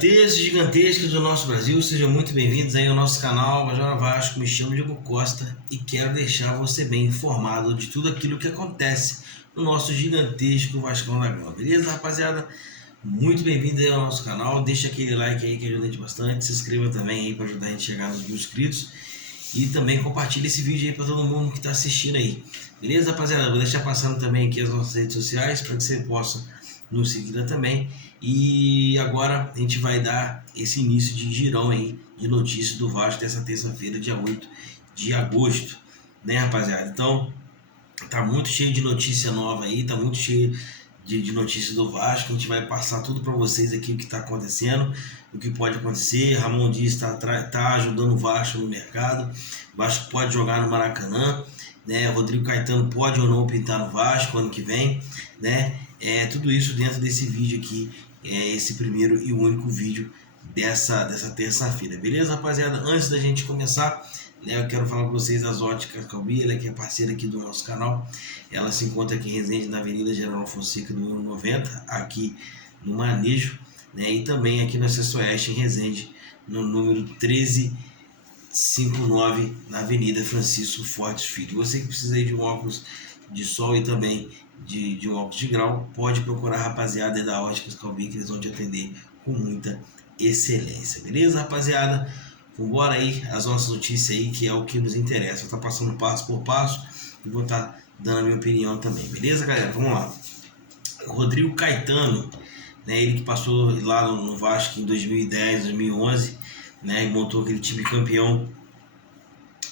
gigantescas do nosso Brasil, sejam muito bem-vindos aí ao nosso canal Major Vasco. Me chamo Diego Costa e quero deixar você bem informado de tudo aquilo que acontece no nosso gigantesco Vascão da Gama, beleza, rapaziada? Muito bem-vindo aí ao nosso canal, deixa aquele like aí que ajuda a gente bastante, se inscreva também aí para ajudar a gente a chegar nos 1000 inscritos e também compartilha esse vídeo aí para todo mundo que está assistindo aí, beleza, rapaziada? Vou deixar passando também aqui as nossas redes sociais para que você possa nos seguir também. E agora a gente vai dar esse início de girão aí de notícias do Vasco dessa terça-feira, dia 8 de agosto, né, rapaziada? Então, tá muito cheio de notícia nova aí, tá muito cheio de notícias do Vasco. A gente vai passar tudo para vocês aqui o que está acontecendo, o que pode acontecer. Ramon Dias tá ajudando o Vasco no mercado. O Vasco pode jogar no Maracanã, né? Rodrigo Caetano pode ou não pintar no Vasco ano que vem, né? Tudo isso dentro desse vídeo aqui, esse primeiro e único vídeo dessa terça-feira, beleza, rapaziada? Antes da gente começar, né, eu quero falar para vocês das Óticas Calbi, ela que é parceira aqui do nosso canal. Ela se encontra aqui em Resende, na Avenida General Fonseca, número 90, aqui no Manejo, né, e também aqui no Acesso Oeste, em Resende, no número 1359, na Avenida Francisco Fortes Filho. Você que precisa aí de um óculos de sol e também de um óculos de grau, pode procurar a rapaziada da Óticas Calbi, que eles vão te atender com muita excelência, beleza, rapaziada? Vambora aí, as nossas notícias aí, que é o que nos interessa. Eu vou estar passando passo por passo e vou estar dando a minha opinião também, beleza, galera? Vamos lá. O Rodrigo Caetano, né, ele que passou lá no Vasco em 2010, 2011, né, e montou aquele time campeão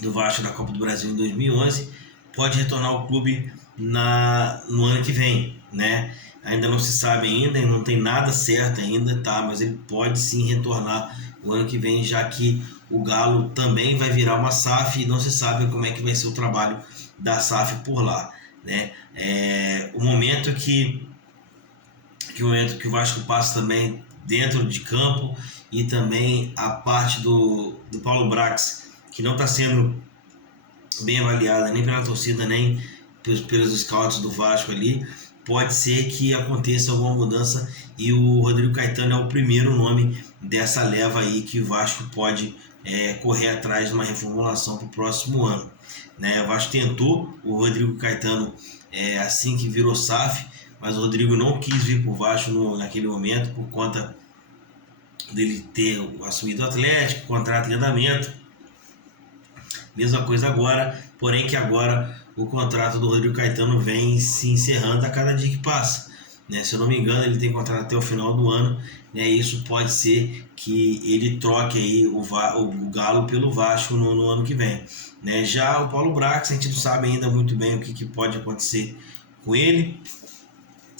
do Vasco da Copa do Brasil em 2011, pode retornar ao clube no ano que vem, né? Ainda não se sabe ainda, não tem nada certo ainda, tá? Mas ele pode sim retornar o ano que vem, já que o Galo também vai virar uma SAF e não se sabe como é que vai ser o trabalho da SAF por lá, né? O momento que o Vasco passa também dentro de campo e também a parte do Paulo Brax, que não está sendo bem avaliada nem pela torcida, nem pelos scouts do Vasco ali, pode ser que aconteça alguma mudança e o Rodrigo Caetano é o primeiro nome dessa leva aí que o Vasco pode correr atrás de uma reformulação para o próximo ano, né? O Vasco tentou o Rodrigo Caetano assim que virou SAF, mas o Rodrigo não quis vir para o Vasco naquele momento por conta dele ter assumido o Atlético, contrato em andamento. Mesma coisa agora, porém que agora o contrato do Rodrigo Caetano vem se encerrando a cada dia que passa, né? Se eu não me engano, ele tem contrato até o final do ano, né? Isso pode ser que ele troque aí o Galo pelo Vasco no ano que vem, né? Já o Paulo Brax, a gente não sabe ainda muito bem o que pode acontecer com ele.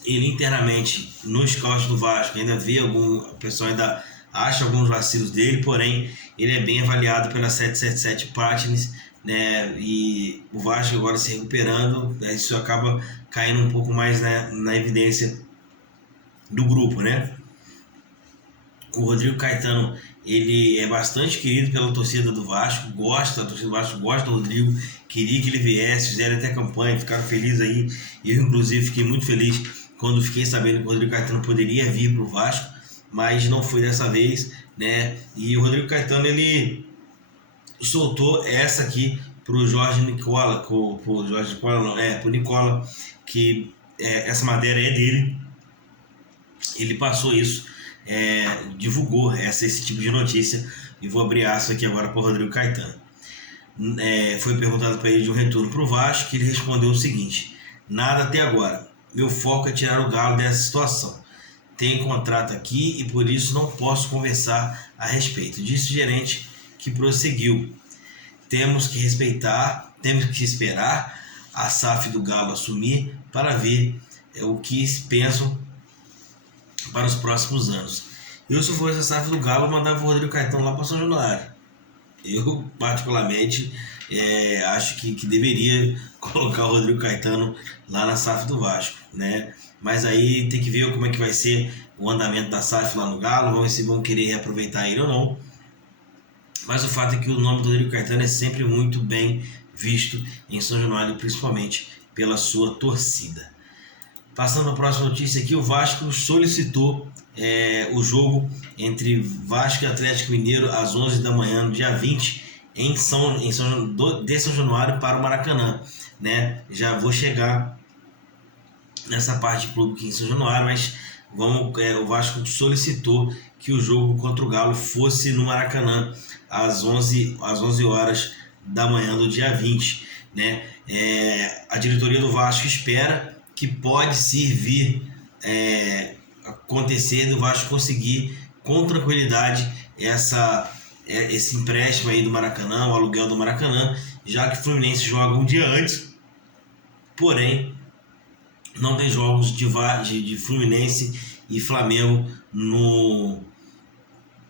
Ele internamente, no scout do Vasco, ainda vê o pessoal ainda acha alguns vacilos dele, porém ele é bem avaliado pela 777 Partners, né? E o Vasco agora se recuperando, né? Isso acaba caindo um pouco mais na evidência do grupo, né? O Rodrigo Caetano, ele é bastante querido pela torcida do Vasco, a torcida do Vasco gosta do Rodrigo, queria que ele viesse, fizeram até campanha, ficaram felizes aí. Eu inclusive fiquei muito feliz quando fiquei sabendo que o Rodrigo Caetano poderia vir para o Vasco, mas não foi dessa vez, né? E o Rodrigo Caetano, ele soltou essa aqui pro Jorge Nicola, pro Nicola, que essa matéria é dele. Ele passou isso, divulgou esse tipo de notícia, e vou abrir aço aqui agora para o Rodrigo Caetano. Foi perguntado para ele de um retorno para o Vasco, que ele respondeu o seguinte: nada até agora, meu foco é tirar o Galo dessa situação. Tenho contrato aqui e por isso não posso conversar a respeito, disse o gerente, que prosseguiu: temos que esperar a SAF do Galo assumir para ver o que pensam para os próximos anos. Eu, se fosse a SAF do Galo, mandava o Rodrigo Caetano lá para São Januário. Eu, particularmente, acho que deveria colocar o Rodrigo Caetano lá na SAF do Vasco, né? Mas aí tem que ver como é que vai ser o andamento da SAF lá no Galo, vamos ver se vão querer reaproveitar ele ou não. Mas o fato é que o nome do Rodrigo Caetano é sempre muito bem visto em São Januário, principalmente pela sua torcida. Passando para a próxima notícia aqui, o Vasco solicitou o jogo entre Vasco e Atlético Mineiro às 11 da manhã, no dia 20, de São Januário para o Maracanã. Né? Já vou chegar nessa parte do clube aqui em São Januário, mas o Vasco solicitou que o jogo contra o Galo fosse no Maracanã às 11 horas da manhã do dia 20. Né? A diretoria do Vasco espera que pode vir acontecer do Vasco conseguir com tranquilidade esse empréstimo aí do Maracanã, o aluguel do Maracanã, já que o Fluminense joga um dia antes, porém não tem jogos de Fluminense e Flamengo no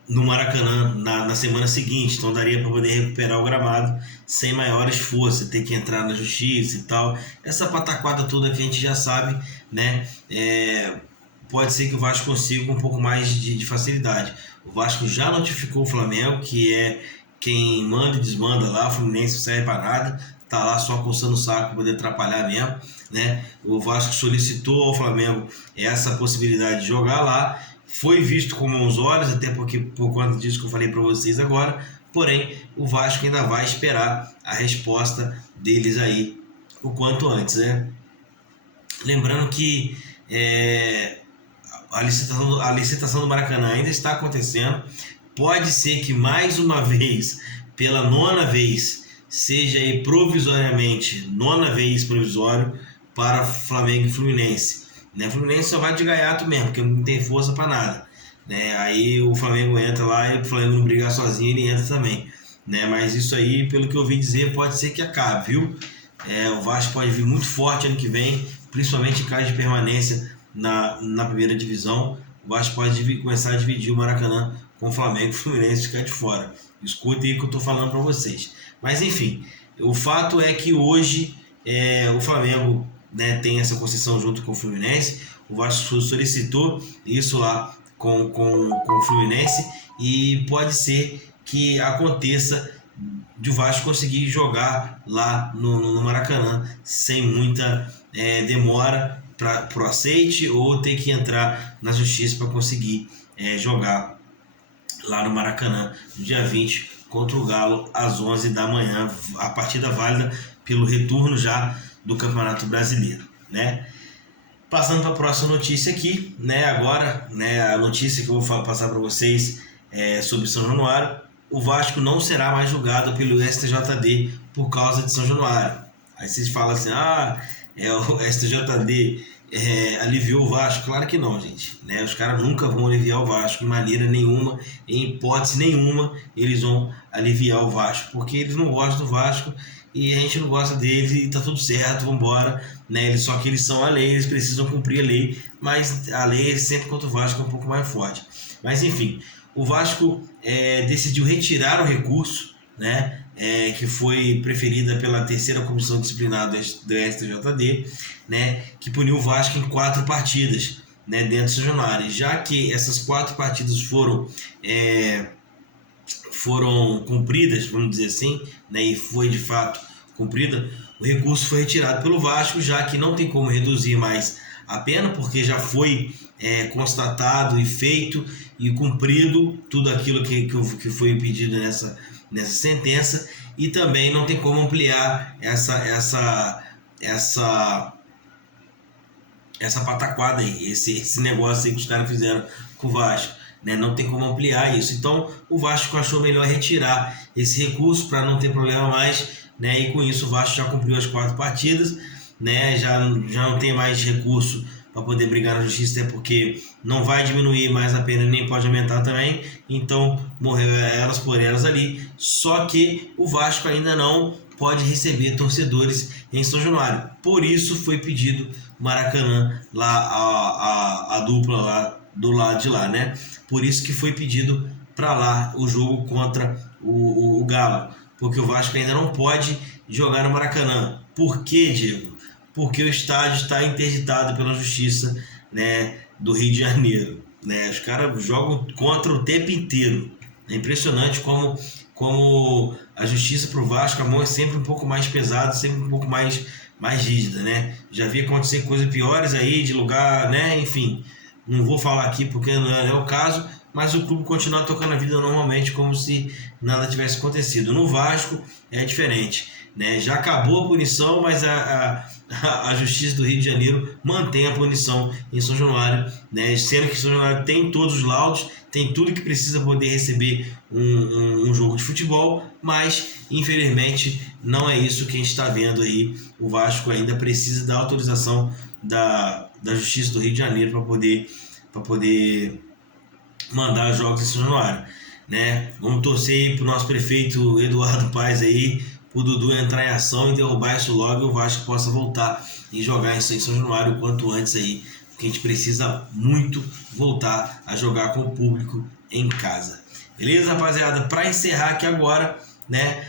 Maracanã na semana seguinte, então daria para poder recuperar o gramado sem maior esforço, ter que entrar na justiça e tal, essa pataquada toda que a gente já sabe, né? Pode ser que o Vasco consiga um pouco mais de facilidade. O Vasco já notificou o Flamengo, que é quem manda e desmanda lá, o Fluminense não serve para nada, tá lá só coçando o saco para poder atrapalhar mesmo, né? O Vasco solicitou ao Flamengo essa possibilidade de jogar lá, foi visto com bons olhos, até porque por conta disso que eu falei para vocês agora, porém o Vasco ainda vai esperar a resposta deles aí o quanto antes, né? Lembrando que a licitação do Maracanã ainda está acontecendo, pode ser que mais uma vez, pela 9ª vez, seja aí provisoriamente, 9ª vez provisório para Flamengo e Fluminense. Né? Fluminense só vai de gaiato mesmo, porque não tem força para nada. Né? Aí o Flamengo entra lá e o Flamengo não brigar sozinho, ele entra também. Né? Mas isso aí, pelo que eu ouvi dizer, pode ser que acabe, viu? O Vasco pode vir muito forte ano que vem, principalmente em caso de permanência na primeira divisão. O Vasco pode começar a dividir o Maracanã com o Flamengo e o Fluminense ficar de fora. Escutem aí o que eu estou falando para vocês. Mas enfim, o fato é que hoje o Flamengo, né, tem essa concessão junto com o Fluminense. O Vasco solicitou isso lá com o Fluminense e pode ser que aconteça de o Vasco conseguir jogar lá no Maracanã sem muita demora para o aceite ou ter que entrar na justiça para conseguir jogar lá no Maracanã no dia 20 contra o Galo às 11 da manhã, a partida válida pelo retorno já do Campeonato Brasileiro, né? Passando para a próxima notícia aqui, né? Agora, né, a notícia que eu vou passar para vocês sobre São Januário. O Vasco não será mais julgado pelo STJD por causa de São Januário. Aí vocês falam assim, o STJD aliviou o Vasco. Claro que não, gente. Né? Os caras nunca vão aliviar o Vasco de maneira nenhuma, em hipótese nenhuma, eles vão aliviar o Vasco, porque eles não gostam do Vasco e a gente não gosta deles e tá tudo certo, vamos embora. Né? Só que eles são a lei, eles precisam cumprir a lei, mas a lei sempre contra o Vasco é um pouco mais forte. Mas enfim, o Vasco decidiu retirar o recurso, né, que foi preferida pela 3ª Comissão Disciplinar do STJD, né, que puniu o Vasco em 4 partidas, né, dentro do São Januário. Já que essas 4 partidas foram cumpridas, vamos dizer assim, né, e foi de fato cumprida, o recurso foi retirado pelo Vasco, já que não tem como reduzir mais a pena, porque já foi constatado e feito e cumprido tudo aquilo que foi pedido nessa sentença, e também não tem como ampliar essa pataquada aí, esse negócio aí que os caras fizeram com o Vasco, né? Não tem como ampliar isso. Então o Vasco achou melhor retirar esse recurso para não ter problema mais, né? E com isso o Vasco já cumpriu as 4 partidas, né? Já não tem mais recurso para poder brigar na justiça, até porque não vai diminuir mais a pena, nem pode aumentar também, então morreu elas por elas ali. Só que o Vasco ainda não pode receber torcedores em São Januário, por isso foi pedido Maracanã, lá a dupla lá do lado de lá, né? Por isso que foi pedido para lá o jogo contra o Galo, porque o Vasco ainda não pode jogar no Maracanã. Por quê, Diego? Porque o estádio está interditado pela Justiça, né, do Rio de Janeiro. Né? Os caras jogam contra o tempo inteiro. É impressionante como a Justiça para o Vasco, a mão é sempre um pouco mais pesada, sempre um pouco mais mais rígida, né? Já vi acontecer coisas piores aí, de lugar, né? Enfim, não vou falar aqui porque não é o caso, mas o clube continua tocando a vida normalmente, como se nada tivesse acontecido. No Vasco é diferente, né? Já acabou a punição, mas a Justiça do Rio de Janeiro mantém a punição em São Januário, né? Sendo que São Januário tem todos os laudos, tem tudo que precisa poder receber um jogo de futebol, mas infelizmente não é isso que a gente está vendo aí. O Vasco ainda precisa da autorização da Justiça do Rio de Janeiro para poder mandar jogos em São Januário, né? Vamos torcer aí pro nosso prefeito Eduardo Paes aí, o Dudu entrar em ação e derrubar isso logo e o Vasco possa voltar e jogar em São Januário o quanto antes aí, porque a gente precisa muito voltar a jogar com o público em casa. Beleza, rapaziada? Para encerrar aqui agora, né?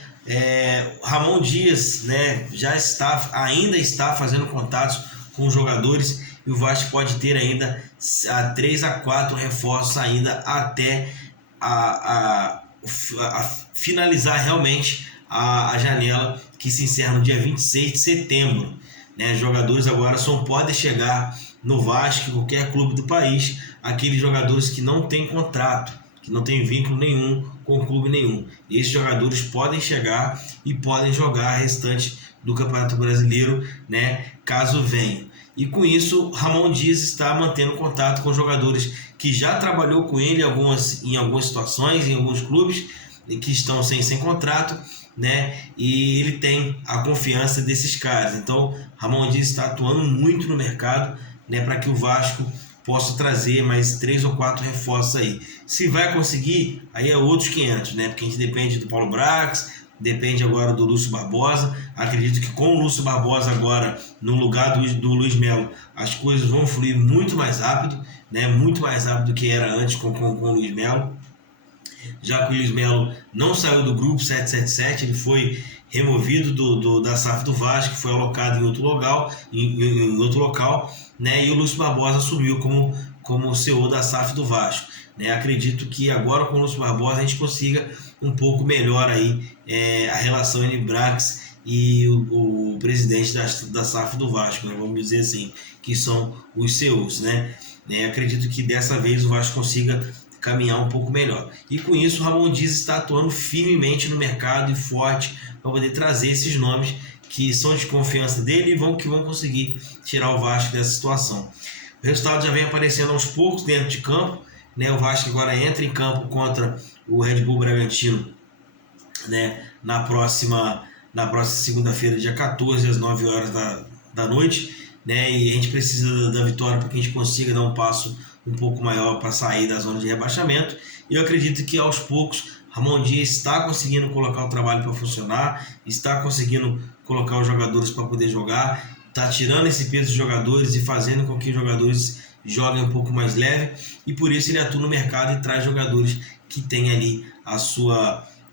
Ramon Dias, né? Ainda está fazendo contatos com os jogadores e o Vasco pode ter ainda 3 a 4 reforços ainda até a finalizar realmente a janela que se encerra no dia 26 de setembro. Né? Jogadores agora só podem chegar no Vasco, em qualquer clube do país, aqueles jogadores que não têm contrato, que não têm vínculo nenhum com clube nenhum. Esses jogadores podem chegar e podem jogar a restante do Campeonato Brasileiro, né, caso venha. E com isso, Ramon Dias está mantendo contato com jogadores que já trabalhou com ele em algumas situações, em alguns clubes que estão sem contrato, né? E ele tem a confiança desses caras. Então, Ramon Dias está atuando muito no mercado, né, para que o Vasco possa trazer mais 3 ou 4 reforços aí. Se vai conseguir, aí é outros 500, né? Porque a gente depende do Paulo Brax, depende agora do Lúcio Barbosa. Acredito que com o Lúcio Barbosa agora no lugar do Luiz Melo, as coisas vão fluir muito mais rápido, né? Muito mais rápido do que era antes com o Luiz Melo. Já que o Luiz Melo não saiu do grupo 777, ele foi removido da SAF do Vasco, foi alocado em outro local, né? E o Lúcio Barbosa assumiu como CEO da SAF do Vasco. Né? Acredito que agora com o Lúcio Barbosa a gente consiga um pouco melhor aí a relação entre Brax e o presidente da SAF do Vasco, né? Vamos dizer assim, que são os CEOs, né? Acredito que dessa vez o Vasco consiga caminhar um pouco melhor. E com isso o Ramon Dias está atuando firmemente no mercado e forte para poder trazer esses nomes que são de confiança dele e que vão conseguir tirar o Vasco dessa situação. O resultado já vem aparecendo aos poucos dentro de campo, né? O Vasco agora entra em campo contra o Red Bull Bragantino, né? Na próxima segunda-feira, dia 14, às 9 horas da noite, né? E a gente precisa da vitória para que a gente consiga dar um passo um pouco maior para sair da zona de rebaixamento. E eu acredito que aos poucos Ramon Dias está conseguindo colocar o trabalho para funcionar, está conseguindo colocar os jogadores para poder jogar, está tirando esse peso dos jogadores e fazendo com que os jogadores joguem um pouco mais leve, e por isso ele atua no mercado e traz jogadores que têm ali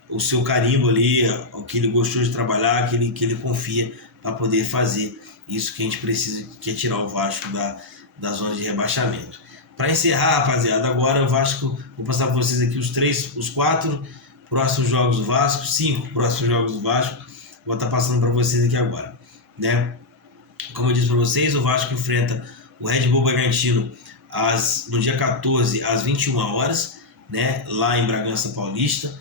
o seu carimbo ali, o que ele gostou de trabalhar, que ele confia para poder fazer isso que a gente precisa, que é tirar o Vasco da zona de rebaixamento. Para encerrar, rapaziada, agora o Vasco, vou passar para vocês aqui os 4 próximos jogos do Vasco, 5 próximos jogos do Vasco, vou estar passando para vocês aqui agora, né? Como eu disse para vocês, o Vasco enfrenta o Red Bull Bragantino no dia 14 às 21 horas, né? Lá em Bragança Paulista.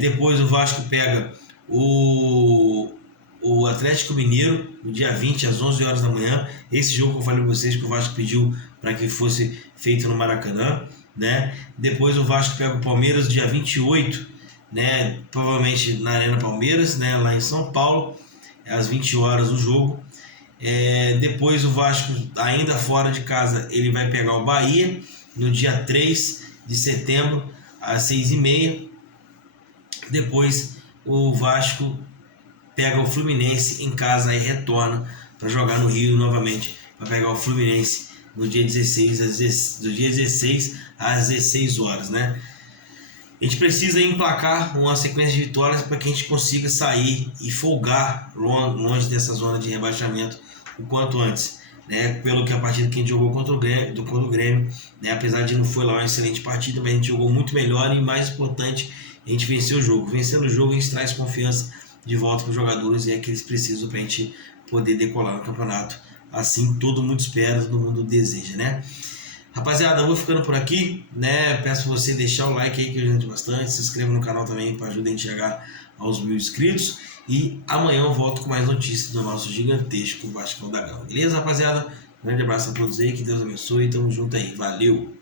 Depois o Vasco pega o Atlético Mineiro no dia 20 às 11 horas da manhã. Esse jogo que eu falei para vocês que o Vasco pediu para que fosse feito no Maracanã, né? Depois o Vasco pega o Palmeiras no dia 28, né? Provavelmente na Arena Palmeiras, né? Lá em São Paulo, às 20 horas o jogo. Depois o Vasco, ainda fora de casa, ele vai pegar o Bahia no dia 3 de setembro às 6h30. Depois o Vasco pega o Fluminense em casa e retorna para jogar no Rio novamente, para pegar o Fluminense no dia 16 às 16 horas, né? A gente precisa emplacar uma sequência de vitórias para que a gente consiga sair e folgar longe dessa zona de rebaixamento o quanto antes, né? Pelo que a partida que a gente jogou contra o Grêmio, né? Apesar de não foi lá uma excelente partida, mas a gente jogou muito melhor e, mais importante, a gente venceu o jogo. Vencendo o jogo, a gente traz confiança de volta para os jogadores e é que eles precisam para a gente poder decolar no campeonato. Assim todo mundo espera, todo mundo deseja, né? Rapaziada, eu vou ficando por aqui, né? Peço pra você deixar o like aí que ajuda bastante, se inscreva no canal também para ajudar a gente a chegar aos 1000 inscritos. E amanhã eu volto com mais notícias do nosso gigantesco Vascão da Gama. Beleza, rapaziada? Grande abraço a todos aí, que Deus abençoe, tamo junto aí, valeu!